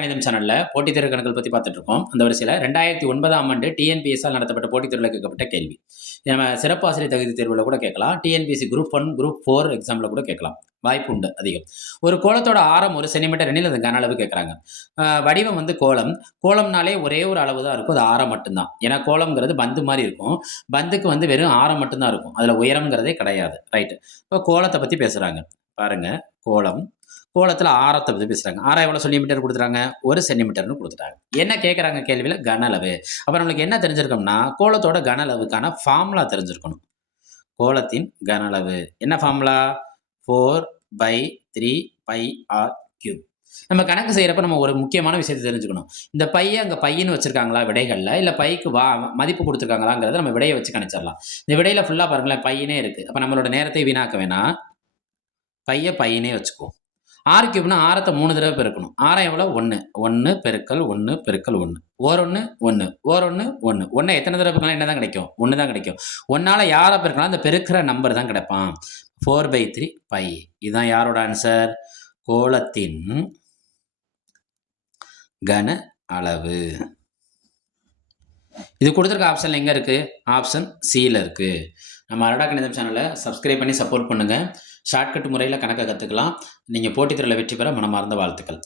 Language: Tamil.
கணிதம் சேனல்ல போட்டித் தேர்வு கணக்குகள் பத்தி பார்த்துட்டு இருக்கோம். அந்த வரிசையில 2009ஆம் ஆண்டு டிஎன்பிஎஸ்ஸால் நடத்தப்பட்ட போட்டித் தேர்வுல கேட்கப்பட்ட கேள்வி. நம்ம சிறப்பு ஆசிரியர் தகுதி தேர்வுல கூட கேட்கலாம். டிஎன்பிஎஸ்சி குரூப் 1, குரூப் 4 எக்ஸாம்ல கூட கேட்கலாம். வாய்ப்பு உண்டு அதிகம். ஒரு கோளத்தோட ஆரம் 1 சென்டிமீட்டர் எனில் அது கன அளவு கேட்கறாங்க. வடிவம் வந்து கோளம். கோளம்னாலே ஒரே ஒரு அளவு தான் இருக்கும். அது ஆரம் மட்டும் தான். ஏன்னா கோளம்ங்கிறது பந்து மாரி இருக்கும். பந்துக்கு வந்து வெறும் ஆரம் மட்டும் தான் இருக்கும். அதுல உயரம்ங்கிறதே கிடையாது. ரைட். இப்போ கோளத்த பத்தி பேசுறாங்க. பாருங்க கோளம். கோளத்துல ஆரத்தை பத்தி பேசுறாங்க. ஆரம் எவ்வளவு சென்டிமீட்டர் கொடுத்துட்டாங்க? 1 சென்டிமீட்டர்னு கொடுத்துட்டாங்க. என்ன கேட்கறாங்க கேள்வியில? கன அளவு. அப்ப நம்மளுக்கு என்ன தெரிஞ்சிருக்கோம்னா, கோளத்தோட கன அளவுக்கான ஃபார்முலா தெரிஞ்சிருக்கணும். கோளத்தின் கன அளவு. என்ன ஃபார்முலா? 4/3 by R cube. நம்ம கணக்கு செய்யறப்ப நம்ம ஒரு முக்கியமான விஷயத்தை தெரிஞ்சுக்கணும். இந்த பைய அங்க பைன்னு வச்சிருக்காங்களா விடைகள்ல, இல்ல பைக்கு மதிப்பு கொடுத்துருக்காங்களாங்கிறத நம்ம விடையை வச்சு கணிச்சிடலாம். இந்த விடையில ஃபுல்லா பாருங்களேன் பையனே இருக்கு. அப்ப நம்மளோட நேரத்தை வீணாக்க வேணாம். பையனே வச்சுக்குவோம். ஆர் கியூப்னா ஆரத்தை 3 தடவை பெருக்கணும். ஆரம் எவ்வளவு? 1. 1 பெருக்கல் 1 பெருக்கல் 1. ஓர் 1 1. ஓர் 1 1. 1 எத்தனை தடவை பெருக்கலாம் என்ன தான் கிடைக்கும்? 1 தான் கிடைக்கும். 1ஆல யாரை பெருக்கலாம்? அந்த பெருக்கிற நம்பர் தான் கிடைப்பான். 4/3 பை. இதுதான் யாரோட ஆன்சர்? கோளத்தின் கன அளவு. இது கொடுத்துருக்க ஆப்ஷன்ல எங்க இருக்கு? ஆப்ஷன் சில இருக்கு. நம்ம அரடா கணிதம் சேனலை சப்ஸ்கிரைப் பண்ணி சப்போர்ட் பண்ணுங்க. ஷார்ட்கட் முறையில் கணக்கை கற்றுக்கலாம். நீங்கள் போட்டித் தேர்வில் வெற்றி பெற மனமார்ந்த வாழ்த்துக்கள்.